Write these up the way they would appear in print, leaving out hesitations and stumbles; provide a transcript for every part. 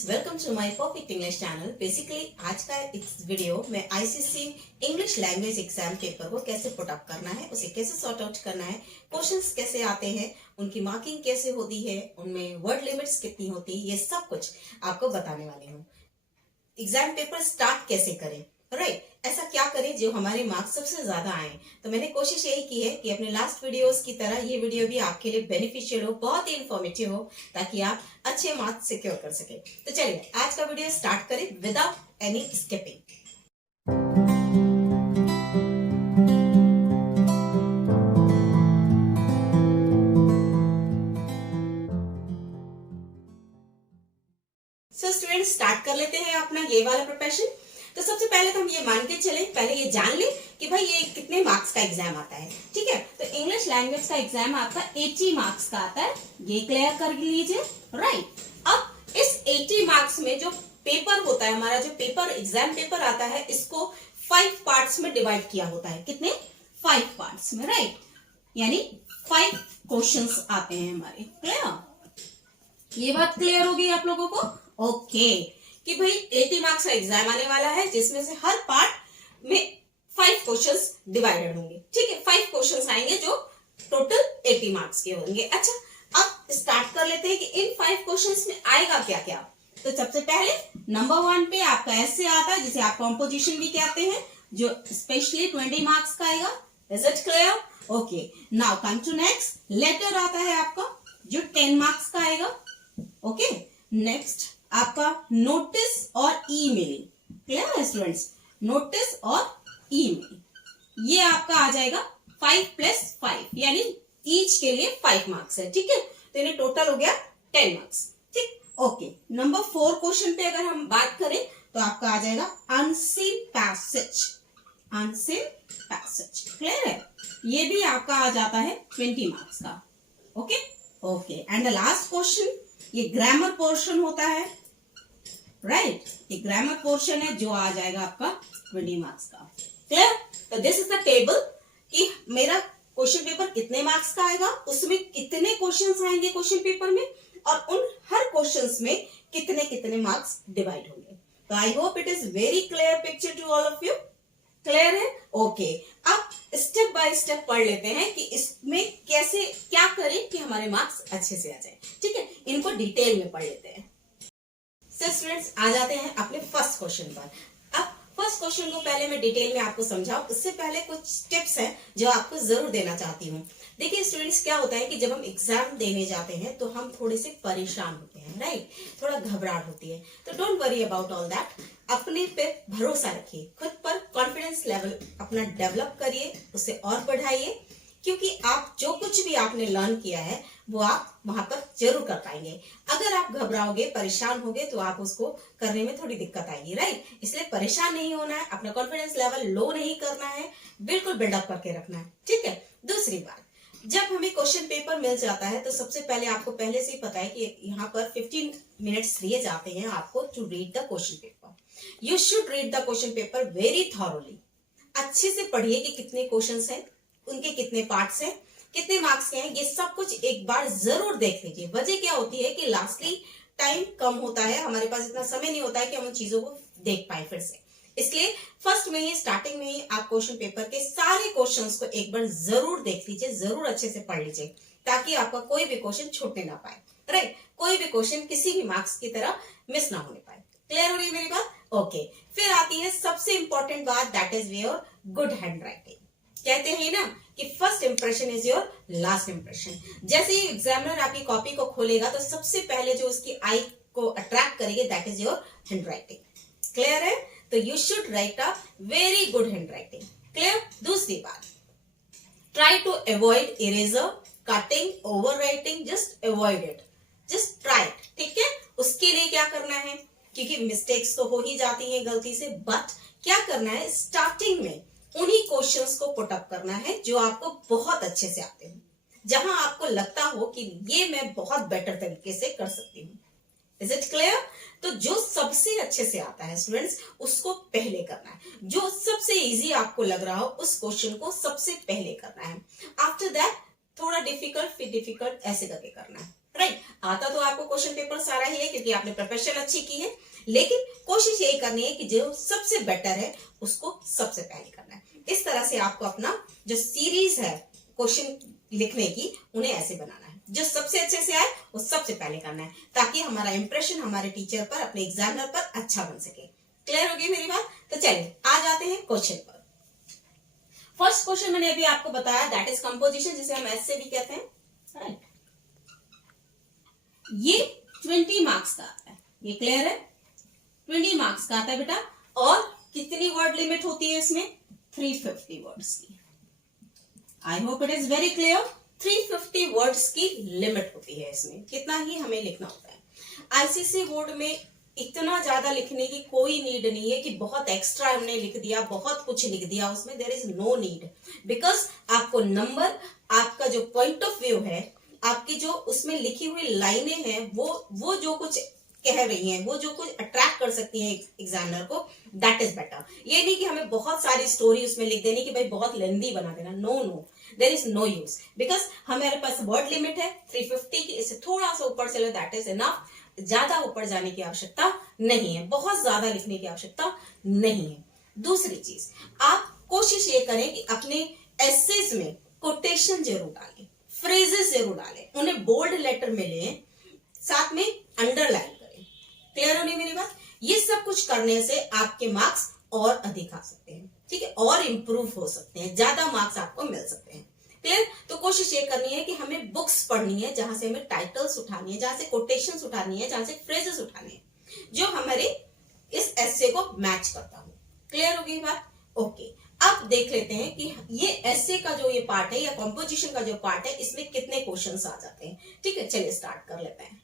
Students, welcome to my perfect English channel. Basically आज का इस वीडियो में ICSE English language exam paper को कैसे पुट अप करना है, उसे कैसे सॉर्ट आउट करना है, क्वेश्चंस कैसे आते हैं, उनकी मार्किंग कैसे होती है, उनमें वर्ड लिमिट्स कितनी होती है, ये सब कुछ आपको बताने वाली हूँ। एग्जाम पेपर स्टार्ट कैसे करें, राइट, ऐसा क्या करें जो हमारे मार्क्स सबसे ज्यादा आए। तो मैंने कोशिश यही की है कि अपने लास्ट वीडियोस की तरह ये वीडियो भी आपके लिए बेनिफिशियल हो, बहुत ही इंफॉर्मेटिव हो, ताकि आप अच्छे मार्क्स सिक्योर कर सके। तो चलिए आज का वीडियो स्टार्ट करें without any skipping. So students, start कर लेते हैं अपना ये वाला प्रिपरेशन। तो सबसे पहले तो हम ये मान के चले, पहले ये जान ले कि भाई ये कितने मार्क्स का एग्जाम आता है। ठीक है, तो इंग्लिश लैंग्वेज का एग्जाम आपका 80 मार्क्स का आता है, ये क्लियर कर लीजिए, राइट। अब इस 80 मार्क्स में जो पेपर होता है, हमारा जो पेपर एग्जाम पेपर आता है, इसको 5 पार्ट्स में डिवाइड किया होता है। कितने? 5 पार्ट्स में, राइट, यानी 5 क्वेश्चंस आते हैं हमारे। क्लियर? ये बात क्लियर होगी आप लोगों को? ओके, कि भाई 80 मार्क्स का एग्जाम आने वाला है, जिसमें से हर पार्ट में 5 क्वेश्चंस डिवाइडेड होंगे। ठीक है, 5 क्वेश्चंस आएंगे जो टोटल 80 मार्क्स के होंगे। अच्छा, अब स्टार्ट कर लेते हैं कि इन 5 क्वेश्चंस में आएगा क्या क्या। तो सबसे पहले नंबर 1 पे आपका ऐसे आता है, जिसे आप कॉम्पोजिशन भी कहते हैं, जो स्पेशली 20 मार्क्स का आएगा। Is it clear? Okay, now come to next. Letter आता है आपका, जो 10 मार्क्स का आएगा। ओके, नेक्स्ट आपका नोटिस और ईमेल। क्लियर है स्टूडेंट्स? नोटिस और ईमेल, ये आपका आ जाएगा 5 + 5, यानी ईच के लिए 5 मार्क्स है। ठीक है, तो इन्हें टोटल हो गया 10 मार्क्स। ठीक, ओके। नंबर 4 क्वेश्चन पे अगर हम बात करें तो आपका आ जाएगा unseen passage. Unseen passage clear है, ये भी आपका आ जाता है 20 मार्क्स का। Okay okay, and the last question, ये ग्रामर पोर्शन होता है, राइट, ये ग्रामर पोर्शन है, जो आ जाएगा आपका 20 मार्क्स का। क्लियर? तो दिस इज द टेबल कि मेरा क्वेश्चन पेपर कितने मार्क्स का आएगा, उसमें कितने क्वेश्चंस आएंगे क्वेश्चन पेपर में, और उन हर क्वेश्चंस में कितने कितने मार्क्स डिवाइड होंगे। तो I hope it is very clear picture to all of you. Clear है? ओके, अब स्टेप बाय स्टेप पढ़ लेते हैं कि इसमें कैसे क्या करें कि हमारे मार्क्स अच्छे से आ जाए। ठीक है, इनको डिटेल में पढ़ लेते हैं। सो स्टूडेंट्स, आ जाते हैं अपने फर्स्ट क्वेश्चन पर। अब फर्स्ट क्वेश्चन को पहले मैं डिटेल में आपको समझाऊं, उससे पहले कुछ टिप्स हैं जो आपको जरूर देना चाहती हूँ। देखिए स्टूडेंट्स, क्या होता है कि जब हम एग्जाम देने जाते हैं तो हम थोड़े से परेशान होते हैं, राइट, थोड़ा घबराहट होती है। तो don't worry about all that, अपने पे भरोसा रखिए, खुद पर कॉन्फिडेंस लेवल अपना डेवलप करिए, उसे और बढ़ाइए, क्योंकि आप जो कुछ भी आपने लर्न किया है वो आप वहां पर जरूर कर पाएंगे। अगर आप घबराओगे, परेशान होगे, तो आप उसको करने में थोड़ी दिक्कत आएगी, राइट। इसलिए परेशान नहीं होना है, अपना कॉन्फिडेंस लेवल लो नहीं करना है, बिल्कुल बिल्डअप करके रखना है। ठीक है, दूसरी बात, जब हमें क्वेश्चन पेपर मिल जाता है तो सबसे पहले आपको पहले से ही पता है कि यहाँ पर 15 मिनट्स दिए जाते हैं आपको to read the question paper. You should read the question paper very thoroughly. अच्छे से पढ़िए कि कितने क्वेश्चंस हैं, उनके कितने पार्ट्स हैं, कितने मार्क्स के हैं, ये सब कुछ एक बार जरूर देख लीजिए। वजह क्या होती है कि लास्टली टाइम कम होता है, हमारे पास इतना समय नहीं होता है कि हम उन चीजों को देख पाए फिर से। इसलिए फर्स्ट में ही, स्टार्टिंग में ही आप क्वेश्चन पेपर के सारे क्वेश्चंस को एक बार जरूर देख लीजिए, जरूर अच्छे से पढ़ लीजिए, ताकि आपका कोई भी क्वेश्चन छूटने ना पाए, राइट, कोई भी क्वेश्चन किसी भी मार्क्स की तरह मिस ना होने पाए। क्लियर हो रही है मेरी बात? ओके, फिर आती है सबसे इंपॉर्टेंट बात, that is your good hand writing. कहते हैं ना कि first impression is your last impression. जैसे ही एग्जामिनर आपकी कॉपी को खोलेगा तो सबसे पहले जो उसकी आई को अट्रैक्ट करेगी, that is your handwriting. Clear है? तो you should write a very good handwriting. Clear? दूसरी बात, try to avoid eraser, cutting, overwriting, just avoid it, just try it. ठीक है, उसके लिए क्या करना है, क्योंकि मिस्टेक्स तो हो ही जाती हैं गलती से, बट क्या करना है, स्टार्टिंग में उन्हीं क्वेश्चंस को पुट अप करना है जो आपको बहुत अच्छे से आते हैं, जहां आपको लगता हो कि ये मैं बहुत बेटर तरीके से कर सकती हूँ। Is it clear? तो जो सबसे अच्छे से आता है स्टूडेंट्स, उसको पहले करना है। जो सबसे इजी आपको लग रहा हो, उस क्वेश्चन को सबसे पहले करना है। आफ्टर दैट थोड़ा डिफिकल्ट, फिर डिफिकल्ट, ऐसे करके करना है। राइट। आता तो आपको क्वेश्चन पेपर सारा ही है क्योंकि आपने प्रिपरेशन अच्छी की है, लेकिन कोशिश यही करनी है कि जो सबसे बेटर है उसको सबसे पहले करना है। इस तरह से आपको अपना जो सीरीज है क्वेश्चन लिखने की, उन्हें ऐसे बनाना है, जो सबसे अच्छे से आए वो सबसे पहले करना है, ताकि हमारा इंप्रेशन हमारे टीचर पर, अपने एग्जामिनर पर अच्छा बन सके। क्लियर होगी मेरी बात? तो चलिए आ जाते हैं क्वेश्चन पर। फर्स्ट क्वेश्चन मैंने अभी आपको बताया, दैट इज कंपोजिशन, जिसे हम ऐसे भी कहते हैं, राइट। ये 20 मार्क्स का आता है, ये क्लियर है? 20 मार्क्स का आता है बेटा। और कितनी वर्ड लिमिट होती है इसमें? 350 वर्ड्स की। आई hope it is very clear. 350 words की लिमिट होती है इसमें, कितना ही हमें लिखना होता है। आईसीएसई बोर्ड में इतना ज्यादा लिखने की कोई नीड नहीं है कि बहुत एक्स्ट्रा हमने लिख दिया, बहुत कुछ लिख दिया उसमें। There is no need, because आपको नंबर, आपका जो पॉइंट ऑफ व्यू है, आपकी जो उसमें लिखी हुई लाइनें हैं, वो जो कुछ कह रही हैं, वो जो कुछ अट्रैक्ट कर सकती हैं एग्जामिनर को, दैट इज बेटर। ये नहीं कि हमें बहुत सारी स्टोरी उसमें लिख देनी कि भाई बहुत लेंदी बना देना। No no, there is no use, because हमारे पास वर्ड लिमिट है 350 की, इससे थोड़ा सा ऊपर चले दैट इज इनफ। ज्यादा ऊपर जाने की आवश्यकता नहीं है, बहुत ज्यादा लिखने की आवश्यकता नहीं है। दूसरी चीज, आप कोशिश ये करें कि अपने एसेज में कोटेशन जरूर डालें, फ्रेजेस जरूर डालें, उन्हें बोल्ड लेटर में लें, साथ में अंडरलाइन करें। क्लियर होनी मेरी बात? ये सब कुछ करने से आपके मार्क्स और अधिक आ सकते हैं, ठीक है, और इंप्रूव हो सकते हैं, ज्यादा मार्क्स आपको मिल सकते हैं। क्लियर? तो कोशिश ये करनी है कि हमें बुक्स पढ़नी है जहां से हमें टाइटल्स उठानी है, जहां से कोटेशंस उठानी है, जहां से फ्रेजेस उठाने हैं, जो हमारे इस एस्से को मैच करता हो। क्लियर होगी बात? ओके, अब देख लेते हैं कि ये एस्से का जो ये पार्ट है या कॉम्पोजिशन का जो पार्ट है, इसमें कितने क्वेश्चंस आ जाते हैं। ठीक है, चलिए स्टार्ट कर लेते हैं।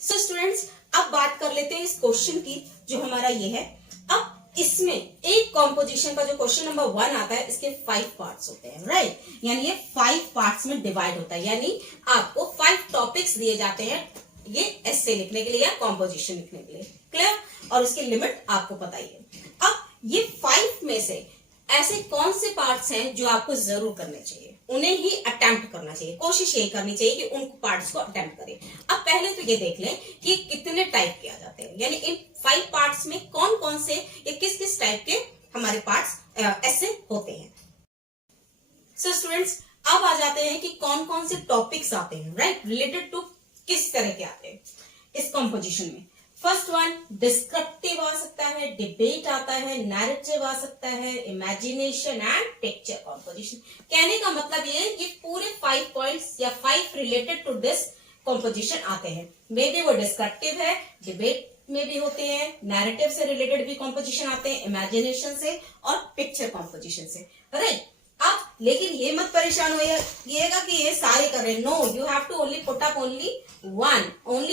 सो स्टूडेंट्स, अब बात कर लेते हैं इस क्वेश्चन की, जो हमारा ये है। अब इसमें एक कॉम्पोजिशन का जो क्वेश्चन नंबर 1 आता है, इसके 5 पार्ट्स होते हैं, राइट। यानी ये 5 पार्ट्स में डिवाइड होता है, यानी आपको 5 टॉपिक्स दिए जाते हैं ये एस्से लिखने के लिए या कॉम्पोजिशन लिखने के लिए। क्लियर? और इसकी लिमिट आपको पता ही है। अब ये 5 में से ऐसे कौन से पार्ट्स हैं जो आपको जरूर करने चाहिए, उन्हें ही अटेम्प्ट करना चाहिए, कोशिश ये करनी चाहिए कि उन पार्ट्स को अटेम्प्ट करें। अब पहले तो ये देख लें कि कितने टाइप के आ जाते हैं, यानी इन 5 पार्ट्स में कौन कौन से या किस किस टाइप के हमारे पार्ट्स ऐसे होते हैं। सो स्टूडेंट्स, अब आ जाते हैं कि कौन कौन से टॉपिक्स आते हैं, राइट, रिलेटेड टू किस तरह के आते हैं इस कॉम्पोजिशन में। फर्स्ट वन डिस्क्रिप्टिव आ सकता है, डिबेट आता है, नैरेटिव आ सकता है, इमेजिनेशन एंड पिक्चर कॉम्पोजिशन। कहने का मतलब ये पूरे 5 पॉइंट्स या 5 रिलेटेड टू दिस कॉम्पोजिशन आते हैं। मे बी वो डिस्क्रिप्टिव है, डिबेट में भी होते हैं, नैरेटिव से रिलेटेड भी कॉम्पोजिशन आते हैं, इमेजिनेशन से और पिक्चर कॉम्पोजिशन से, राइट। अब लेकिन ये मत परेशान होइएगा कि ये सारे कर रहे हैं। No, you have to only put up only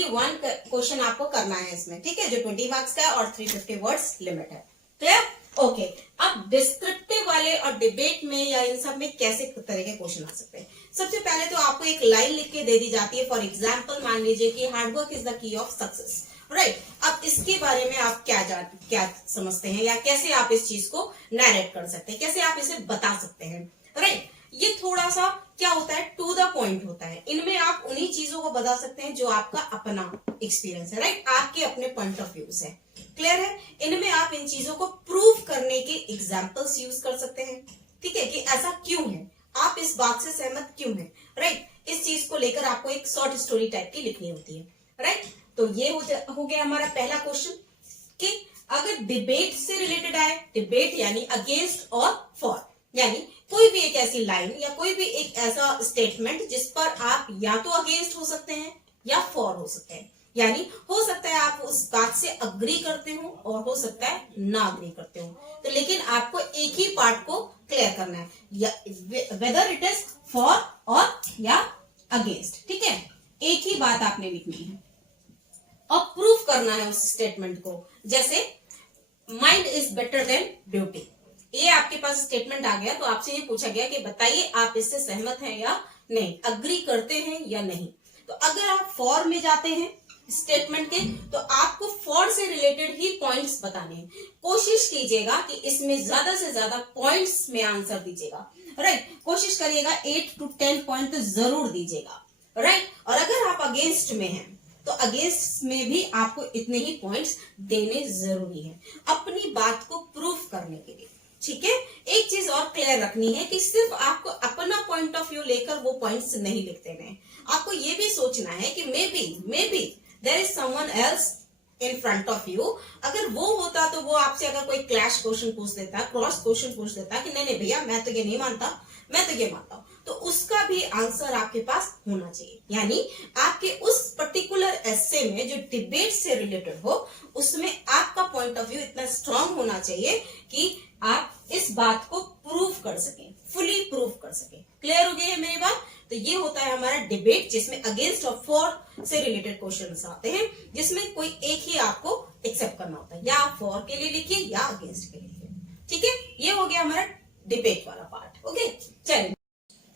one question आपको करना है इसमें, ठीक है, जो 20 मार्क्स का है और 350 वर्ड्स लिमिट है। क्लियर? ओके। अब डिस्क्रिप्टिव वाले और डिबेट में या इन सब में कैसे तरह के क्वेश्चन आ सकते हैं। सबसे पहले तो आपको एक लाइन लिख के दे दी जाती है। फॉर एग्जाम्पल मान लीजिए कि hard work is the key of success, right. अब इसके बारे में आप क्या समझते हैं, या कैसे आप इस चीज को नैरेट कर सकते हैं, कैसे आप इसे बता सकते हैं, राइट। ये थोड़ा सा क्या होता है, टू द पॉइंट होता है। इनमें आप उन्हीं चीजों को बता सकते हैं जो आपका अपना एक्सपीरियंस है, राइट, आपके अपने पॉइंट ऑफ व्यूज है। क्लियर है? इनमें आप इन चीजों को प्रूव करने के एग्जाम्पल्स यूज कर सकते हैं, ठीक है, कि ऐसा क्यों है, आप इस बात से सहमत क्यों हैं, राइट। इस चीज को लेकर आपको एक शॉर्ट स्टोरी टाइप की लिखनी होती है, राइट। तो ये हो गया हमारा पहला क्वेश्चन कि अगर डिबेट से रिलेटेड आए, डिबेट यानी अगेंस्ट और फॉर, यानी कोई भी एक ऐसी लाइन या कोई भी एक ऐसा स्टेटमेंट जिस पर आप या तो अगेंस्ट हो सकते हैं या फॉर हो सकते हैं, यानी हो सकता है आप उस बात से अग्री करते हो और हो सकता है ना अग्री करते हो। तो लेकिन आपको एक ही पार्ट को क्लियर करना है, वेदर इट इज फॉर और या अगेंस्ट, ठीक है, एक ही बात आपने लिखनी है और प्रूफ करना है उस स्टेटमेंट को। जैसे mind is better than beauty, ये आपके पास स्टेटमेंट आ गया, तो आपसे ये पूछा गया कि बताइए आप इससे सहमत हैं या नहीं, अग्री करते हैं या नहीं। तो अगर आप फॉर में जाते हैं स्टेटमेंट के, तो आपको फॉर से रिलेटेड ही पॉइंट्स बताने हैं। कोशिश कीजिएगा कि इसमें ज्यादा से ज्यादा पॉइंट्स में आंसर दीजिएगा, राइट। कोशिश करिएगा 8 to 10 पॉइंट तो जरूर दीजिएगा, राइट। और अगर आप अगेंस्ट में हैं तो अगेंस्ट में भी आपको इतने ही पॉइंट्स देने जरूरी है अपनी बात को प्रूव करने के लिए, ठीक है। एक चीज और क्लियर रखनी है कि सिर्फ आपको अपना पॉइंट ऑफ व्यू लेकर वो पॉइंट्स नहीं लिख देने, आपको ये भी सोचना है कि maybe there is someone else in front of you. अगर वो होता तो वो आपसे अगर कोई क्लैश क्वेश्चन पूछ देता, क्रॉस क्वेश्चन पूछ देता कि नहीं भैया मैं तो ये नहीं मानता, मैं तो ये मानता हूं, तो उसका भी आंसर आपके पास होना चाहिए। यानी आपके उस पर्टिकुलर एस्से में जो डिबेट से रिलेटेड हो उसमें आपका पॉइंट ऑफ व्यू इतना स्ट्रांग होना चाहिए कि आप इस बात को प्रूव कर सकें, फुली प्रूव कर सकें। क्लियर हो गई है मेरी बात? तो ये होता है हमारा डिबेट जिसमें अगेंस्ट और फॉर से रिलेटेड क्वेश्चंस आते हैं, जिसमें कोई एक ही आपको एक्सेप्ट करना होता है, या आप फॉर के लिए लिखिए या अगेंस्ट के लिए लिखिए, ठीक है। ये हो गया हमारा डिबेट वाला पार्ट। ओके चलिए,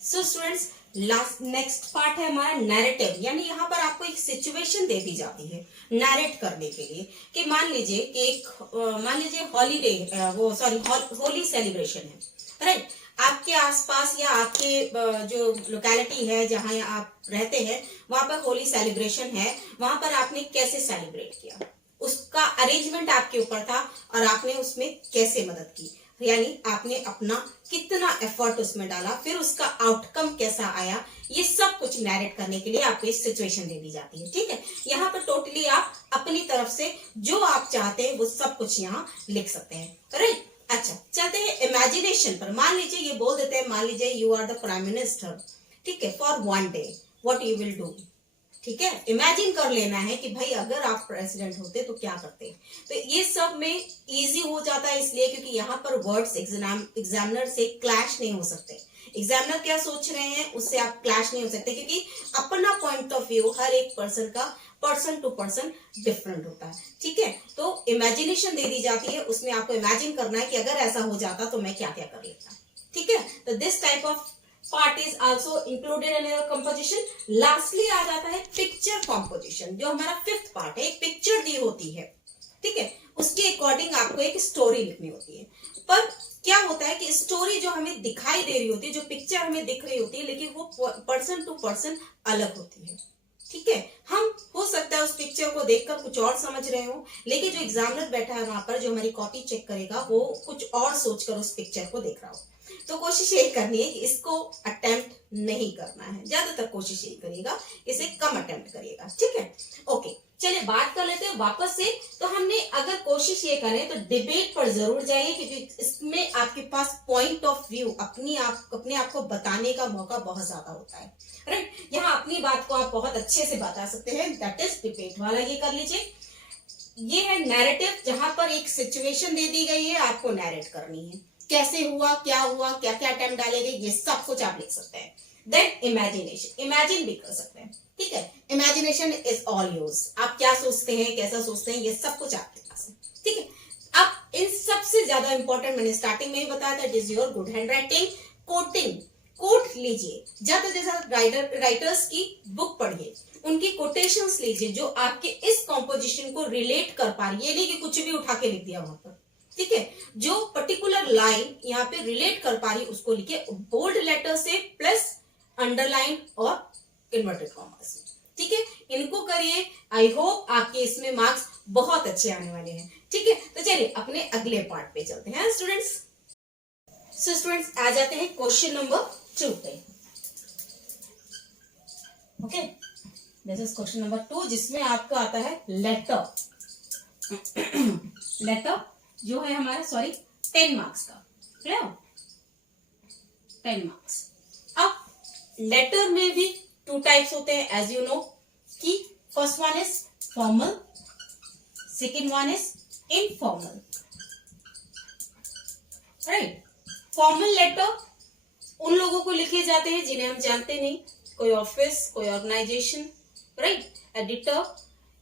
so students last next part है हमारा नैरेटिव। यानी यहाँ पर आपको एक सिचुएशन दे दी जाती है नैरेट करने के लिए कि मान लीजिए हॉलीडे होली सेलिब्रेशन है, राइट। आपके आसपास या आपके जो लोकेलिटी है जहां आप रहते हैं वहां पर होली सेलिब्रेशन है, वहां पर आपने कैसे सेलिब्रेट किया, उसका अरेंजमेंट आपके ऊपर था और आपने उसमें कैसे मदद की, यानी आपने अपना कितना एफर्ट उसमें डाला, फिर उसका आउटकम कैसा आया, ये सब कुछ नैरेट करने के लिए आपको एक सिचुएशन दे दी जाती है, ठीक है। यहाँ पर टोटली आप अपनी तरफ से जो आप चाहते हैं वो सब कुछ यहाँ लिख सकते हैं, राइट। अच्छा चलते हैं इमेजिनेशन पर। मान लीजिए ये बोल देते हैं, मान लीजिए you are the prime minister, ठीक है, for one day what you will do, ठीक है। इमेजिन कर लेना है कि भाई अगर आप प्रेसिडेंट होते तो क्या करते। तो ये सब में इजी हो जाता है इसलिए क्योंकि यहाँ पर वर्ड्स एग्जामिनर से क्लैश नहीं हो सकते। एग्जामिनर क्या सोच रहे हैं उससे आप क्लैश नहीं हो सकते, क्योंकि अपना पॉइंट ऑफ व्यू हर एक पर्सन का पर्सन टू पर्सन डिफरेंट होता है, ठीक है। तो इमेजिनेशन दे दी जाती है, उसमें आपको इमेजिन करना है कि अगर ऐसा हो जाता तो मैं क्या क्या कर लेता, ठीक है। तो this type of part is also included in your composition. Lastly आ जाता है पिक्चर कॉम्पोजिशन, जो हमारा फिफ्थ पार्ट है। एक पिक्चर दी होती है, ठीक है, उसके अकॉर्डिंग आपको एक स्टोरी लिखनी होती है। पर क्या होता है कि स्टोरी जो हमें दिखाई दे रही होती है, जो पिक्चर हमें दिख रही होती है, लेकिन वो पर्सन टू पर्सन अलग होती है, ठीक है। हम हो सकता है उस पिक्चर को देखकर कुछ और समझ रहे हो, लेकिन जो एग्जामिनर बैठा है वहां पर जो हमारी कॉपी चेक करेगा वो कुछ और सोचकर उस पिक्चर को देख रहा हो। तो कोशिश यही करनी है कि इसको अटेम्प्ट नहीं करना है, ज्यादातर कोशिश यही करिएगा, इसे कम अटेम्प्ट करिएगा, ठीक है। ओके चलिए बात कर लेते हैं वापस से। तो हमने अगर कोशिश ये करें तो डिबेट पर जरूर जाइए, क्योंकि इसमें आपके पास पॉइंट ऑफ व्यू अपने आप को बताने का मौका बहुत ज्यादा होता है, राइट। यहाँ अपनी बात को आप बहुत अच्छे से बता सकते हैं, दैट इज डिबेट वाला। ये कर लीजिए, ये है नैरेटिव, जहां पर एक सिचुएशन दे दी गई है, आपको नैरेट करनी है, कैसे हुआ, क्या क्या अटेम्प्ट डाले गए, ये सब कुछ आप लिख सकते हैं। देन इमेजिनेशन, इमेजिन भी कर सकते हैं, ठीक है। इमेजिनेशन इज ऑल योर्स, आप क्या सोचते हैं, कैसा सोचते हैं, ये सब कुछ आपके पास है, ठीक है। अब इन सबसे ज्यादा इंपॉर्टेंट मैंने स्टार्टिंग में ही बताया था, it is your good handwriting. Quoting, quote लीजिए, ज्यादा से ज्यादा राइटर्स की बुक पढ़िए, उनकी कोटेशंस लीजिए जो आपके इस कॉम्पोजिशन को रिलेट कर पा रही है, नहीं कि कुछ भी उठा के लिख दिया वहां पर, ठीक है। जो पर्टिकुलर लाइन यहाँ पे रिलेट कर पा रही उसको लिखिए बोल्ड लेटर से, प्लस अंडरलाइन और इन्वर्टेड कॉमास, ठीक है। इनको करिए, आई होप आपके इसमें मार्क्स बहुत अच्छे आने वाले हैं, ठीक है। तो चलिए अपने अगले पार्ट पे चलते हैं स्टूडेंट्स। सो स्टूडेंट्स आ जाते हैं क्वेश्चन नंबर 2 पे। Okay, this is question number 2, जिसमें आपका आता है लेटर। लेटर जो है हमारा 10 मार्क्स का, क्लियर, 10 मार्क्स। अब लेटर में भी 2 टाइप्स होते हैं एज यू नो, कि first one is formal, second one is informal, right. Formal letter उन लोगों को लिखे जाते हैं जिन्हें हम जानते नहीं, कोई ऑफिस, कोई ऑर्गेनाइजेशन, राइट, एडिटर,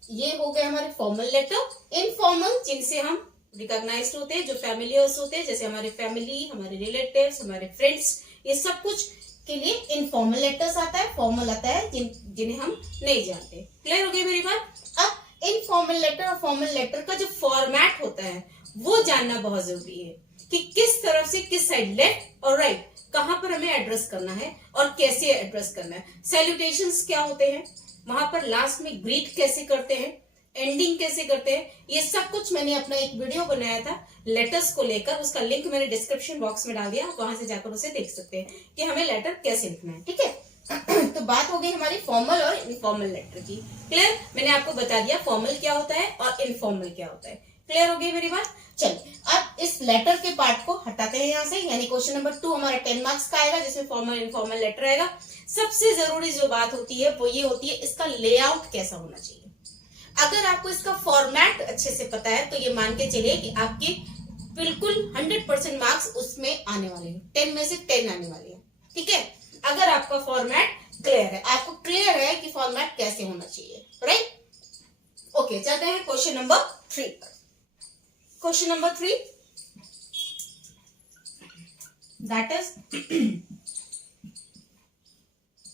ये हो गए हमारे फॉर्मल लेटर। इनफॉर्मल जिनसे हम रिकॉग्नाइज्ड होते हैं, जो फैमिलियर्स होते हैं, जैसे हमारे फैमिली, हमारे रिलेटिव्स, हमारे फ्रेंड्स, ये सब कुछ के लिए इनफॉर्मल लेटर्स आता है, फॉर्मल आता है जिन्हें हम नहीं जानते। क्लियर हो गई मेरी बात? अब इनफॉर्मल लेटर और फॉर्मल लेटर का जो फॉर्मेट होता है वो जानना बहुत जरूरी है कि किस तरफ से किस साइड, लेफ्ट और राइट, कहां पर हमें एड्रेस करना है और कैसे एड्रेस करना है, सैल्यूटेशंस क्या होते हैं, वहां पर लास्ट में ग्रीट कैसे करते हैं, एंडिंग कैसे करते हैं, ये सब कुछ मैंने अपना एक वीडियो बनाया था लेटर्स को लेकर, उसका लिंक मैंने डिस्क्रिप्शन बॉक्स में डाल दिया, आप वहां से जाकर उसे देख सकते हैं कि हमें लेटर कैसे लिखना है। ठीक है तो बात हो गई हमारी फॉर्मल और इनफॉर्मल लेटर की। क्लियर, मैंने आपको बता दिया फॉर्मल क्या होता है और इनफॉर्मल क्या होता है। क्लियर हो गई मेरी बात। चलिए अब इस लेटर के पार्ट को हटाते हैं यहाँ से, यानी क्वेश्चन नंबर 2 हमारा 10 मार्क्स का आएगा, जिसमें फॉर्मल इनफॉर्मल लेटर आएगा। सबसे जरूरी जो बात होती है वो ये होती है इसका लेआउट कैसा होना चाहिए। अगर आपको इसका फॉर्मेट अच्छे से पता है तो ये मान के चलिए कि आपके बिल्कुल 100% मार्क्स उसमें आने वाले हैं, 10 में से 10 आने वाले हैं। ठीक है, अगर आपका फॉर्मेट क्लियर है, आपको क्लियर है कि फॉर्मेट कैसे होना चाहिए, राइट। ओके, चलते हैं क्वेश्चन नंबर 3 पर। Question number 3 that is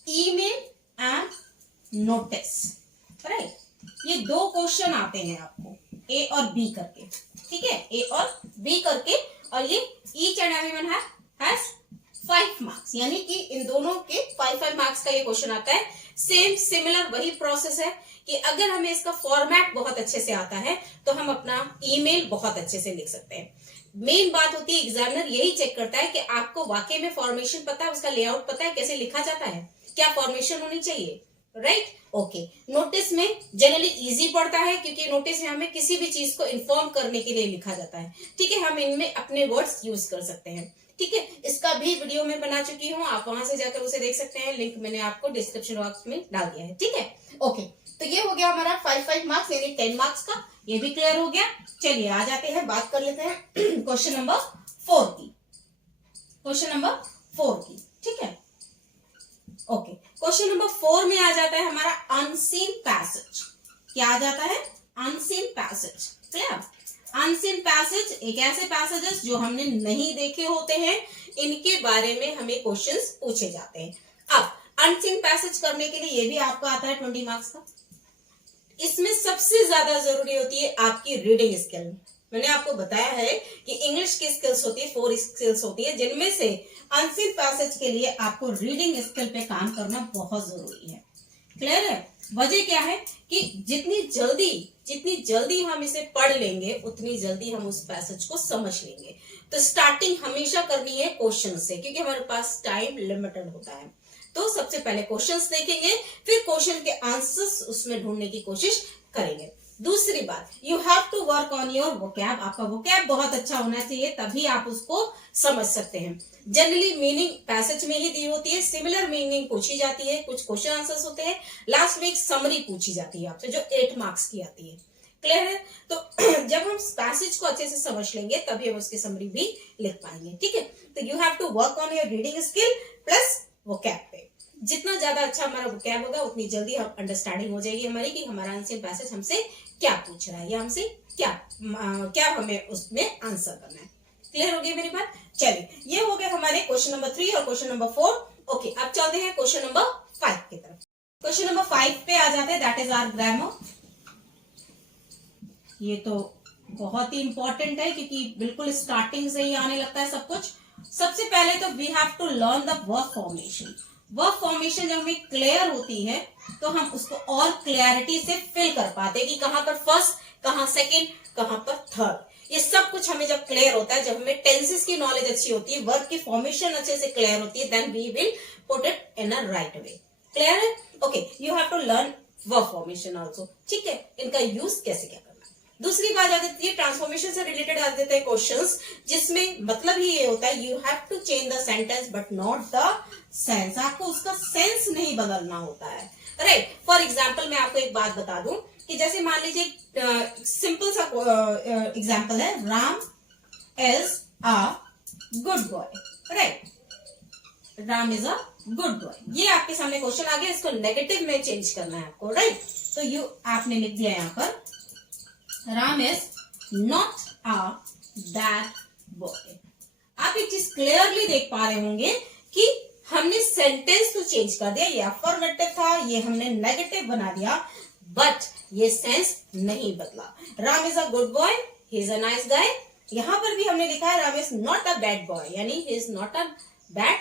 email and notice, right. ये 2 क्वेश्चन आते हैं आपको ए और बी करके, ठीक है, ए और बी करके, और ये each and every one has 5 marks, यानी कि इन दोनों के 5 मार्क्स का ये क्वेश्चन आता है। सेम सिमिलर वही प्रोसेस है कि अगर हमें इसका फॉर्मेट बहुत अच्छे से आता है तो हम अपना ईमेल बहुत अच्छे से लिख सकते हैं। मेन बात होती है एग्जामिनर यही चेक करता है कि आपको वाकई में फॉर्मेशन पता है, उसका लेआउट पता है, कैसे लिखा जाता है, क्या फॉर्मेशन होनी चाहिए, राइट। ओके, नोटिस में जनरली इजी पड़ता है क्योंकि नोटिस में हमें किसी भी चीज को इन्फॉर्म करने के लिए लिखा जाता है। ठीक है, हम इनमें अपने वर्ड्स यूज कर सकते हैं। ठीक है, इसका भी वीडियो मैं बना चुकी हूँ, आप वहां से जाकर उसे देख सकते हैं, लिंक मैंने आपको डिस्क्रिप्शन बॉक्स में डाल दिया है। ठीक है, ओके, तो ये हो गया हमारा 5 मार्क्स यानी 10 मार्क्स का, ये भी क्लियर हो गया। चलिए आ जाते हैं, बात कर लेते हैं क्वेश्चन नंबर 4 की, क्वेश्चन नंबर 4 की। ठीक है, ओके, क्वेश्चन नंबर 4 में आ जाता है हमारा अनसीन पैसेज। क्या आ जाता है? Unseen passage. Clear, unseen passage एक ऐसे पैसेजेस जो हमने नहीं देखे होते हैं, इनके बारे में हमें क्वेश्चंस पूछे जाते हैं। अब अनसीन पैसेज करने के लिए ये भी आपको आता है 20 मार्क्स का। इसमें सबसे ज्यादा जरूरी होती है आपकी रीडिंग स्किल। मैंने आपको बताया है कि इंग्लिश की स्किल्स होती है, 4 स्किल्स होती है, जिनमें से अनसीन पैसेज के लिए आपको रीडिंग स्किल पे काम करना बहुत जरूरी है। क्लियर है? वजह क्या है कि जितनी जल्दी हम इसे पढ़ लेंगे उतनी जल्दी हम उस पैसेज को समझ लेंगे। तो स्टार्टिंग हमेशा करनी है क्वेश्चन से, क्योंकि हमारे पास टाइम लिमिटेड होता है। तो सबसे पहले क्वेश्चंस देखेंगे, फिर क्वेश्चन के आंसर्स उसमें ढूंढने की कोशिश करेंगे। दूसरी बात, you have to work on your vocab. आपका वोकैब बहुत अच्छा होना चाहिए, तभी आप उसको समझ सकते हैं। जनरली मीनिंग पैसेज में ही दी होती है, सिमिलर मीनिंग पूछी जाती है, कुछ क्वेश्चन आंसर्स होते हैं, लास्ट में एक समरी पूछी जाती है आपसे जो 8 मार्क्स की आती है। क्लियर है? तो जब हम पैसेज को अच्छे से समझ लेंगे तभी हम उसकी समरी भी लिख पाएंगे। ठीक है, तो you have to work on your reading skill plus vocab पे। जितना ज्यादा अच्छा हमारा वोकैब होगा उतनी जल्दी हम अंडरस्टैंडिंग हो जाएगी हमारी कि हमारा अनसीन पैसेज हमसे क्या पूछ रहा है या हमसे क्या हमें उसमें आंसर करना है। क्लियर हो गई मेरी बात? चलिए, ये हो गया हमारे क्वेश्चन नंबर 3 और क्वेश्चन नंबर 4। ओके, अब चलते हैं क्वेश्चन नंबर 5 की तरफ। क्वेश्चन नंबर 5 पे आ जाते हैं, दैट इज आवर ग्रामर। ये तो बहुत ही इंपॉर्टेंट है क्योंकि बिल्कुल स्टार्टिंग से ही आने लगता है सब कुछ। सबसे पहले तो we have to learn the verb formation. Verb formation जब हमें क्लियर होती है तो हम उसको और क्लैरिटी से फिल कर पाते हैं कि कहां पर फर्स्ट, कहां सेकंड, कहां पर थर्ड। ये सब कुछ हमें जब क्लियर होता है, जब हमें टेंसेस की नॉलेज अच्छी होती है, वर्ब की फॉर्मेशन अच्छे से क्लियर होती है, then we will put it in a right way. Clear है? Okay, you have to learn verb formation also. ठीक है, इनका यूज कैसे क्या करना है। दूसरी बात आ जाती है ट्रांसफॉर्मेशन से रिलेटेड आ जाते हैं क्वेश्चंस, जिसमें मतलब ही ये होता है you have to change the sentence but not the sense. आपको उसका सेंस नहीं बदलना होता है, राइट। फॉर एग्जाम्पल मैं आपको एक बात बता दूं कि जैसे मान लीजिए सिंपल सा एग्जाम्पल है, Ram is a good boy, right. Ram is a good boy, ये आपके सामने क्वेश्चन आ गया, इसको नेगेटिव में चेंज करना है आपको, राइट। तो आपने लिख दिया यहाँ पर Ram is not a bad boy. आप एक चीज क्लियरली देख पा रहे होंगे कि हमने सेंटेंस तो चेंज कर दिया, ये अफर्मेटिव था, ये हमने नेगेटिव बना दिया, बट ये सेंस नहीं बदला। Ram is a good boy, he is a nice guy. यहां पर भी हमने लिखा है Ram is not a bad boy, यानी he is not a bad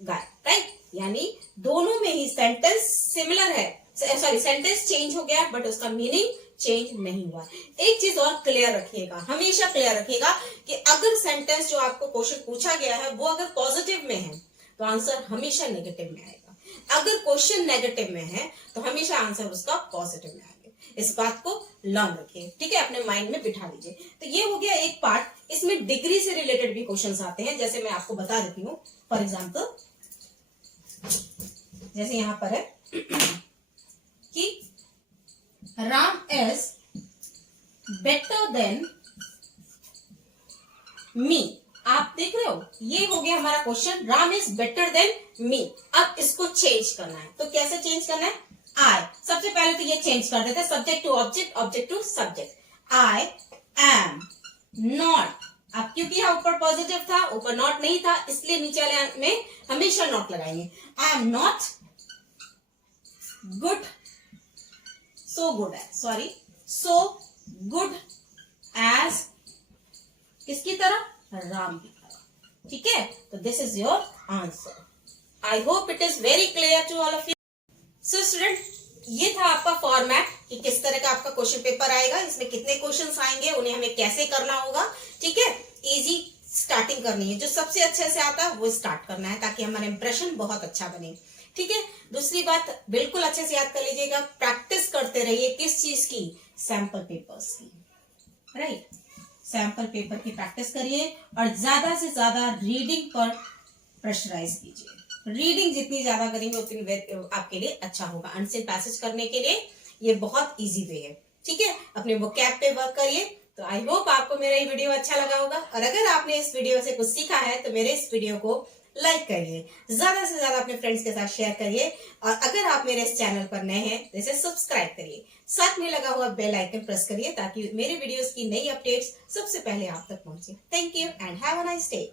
guy, right. यानी दोनों में ही सेंटेंस सिमिलर है, सॉरी सेंटेंस चेंज हो गया बट उसका मीनिंग चेंज नहीं हुआ। एक चीज और क्लियर रखिएगा, हमेशा क्लियर रखिएगा कि अगर सेंटेंस जो आपको क्वेश्चन पूछा गया है वो अगर पॉजिटिव में है तो आंसर हमेशा नेगेटिव में आएगा, अगर क्वेश्चन नेगेटिव में है तो हमेशा आंसर उसका पॉजिटिव में आएगा। इस बात को लर्न रखिए, ठीक है, अपने माइंड में बिठा लीजिए। तो ये हो गया एक पार्ट। इसमें डिग्री से रिलेटेड भी क्वेश्चंस आते हैं, जैसे मैं आपको बता देती हूँ। फॉर एग्जाम्पल जैसे यहां पर है कि Ram is better than me. आप देख रहे हो, ये हो गया हमारा question, Ram is better than me. अब इसको चेंज करना है, तो कैसे चेंज करना है? आई, सबसे पहले तो ये चेंज कर देते हैं, subject to object, object to subject. I am not, अब क्योंकि यहाँ ऊपर पॉजिटिव था, ऊपर नॉट नहीं था, इसलिए नीचे वाले में हमेशा नॉट लगाएंगे। I am not good, so good है, सॉरी, सो गुड एज, किसकी तरह? राम की तरह, ठीक है। तो this is your answer. I hope it is very clear to all of you. So student, ये था आपका फॉर्मेट कि किस तरह का आपका क्वेश्चन पेपर आएगा, इसमें कितने क्वेश्चंस आएंगे, उन्हें हमें कैसे करना होगा, ठीक है। इजी स्टार्टिंग करनी है, जो सबसे अच्छे से आता है वो स्टार्ट करना है, ताकि हमारा इंप्रेशन बहुत अच्छा बने, ठीक है। दूसरी बात बिल्कुल अच्छे से याद कर लीजिएगा, प्रैक्टिस करते रहिए, किस चीज की? सैंपल पेपर्स की, राइट। सैंपल पेपर की प्रैक्टिस करिए और ज्यादा से ज्यादा रीडिंग पर प्रेशराइज कीजिए। रीडिंग जितनी ज्यादा करेंगे उतनी आपके लिए अच्छा होगा। अनसेन पैसेज करने के लिए ये बहुत इजी वे है, ठीक है। अपने वोकैब पे वर्क करिए। तो आई होप आपको मेरा ये वीडियो अच्छा लगा होगा, और अगर आपने इस वीडियो से कुछ सीखा है तो मेरे इस वीडियो को लाइक करिए, ज्यादा से ज्यादा अपने फ्रेंड्स के साथ शेयर करिए, और अगर आप मेरे इस चैनल पर नए हैं तो इसे सब्सक्राइब करिए, साथ में लगा हुआ बेल आइकन प्रेस करिए ताकि मेरे वीडियोस की नई अपडेट्स सबसे पहले आप तक पहुंचे। Thank you and have a nice day.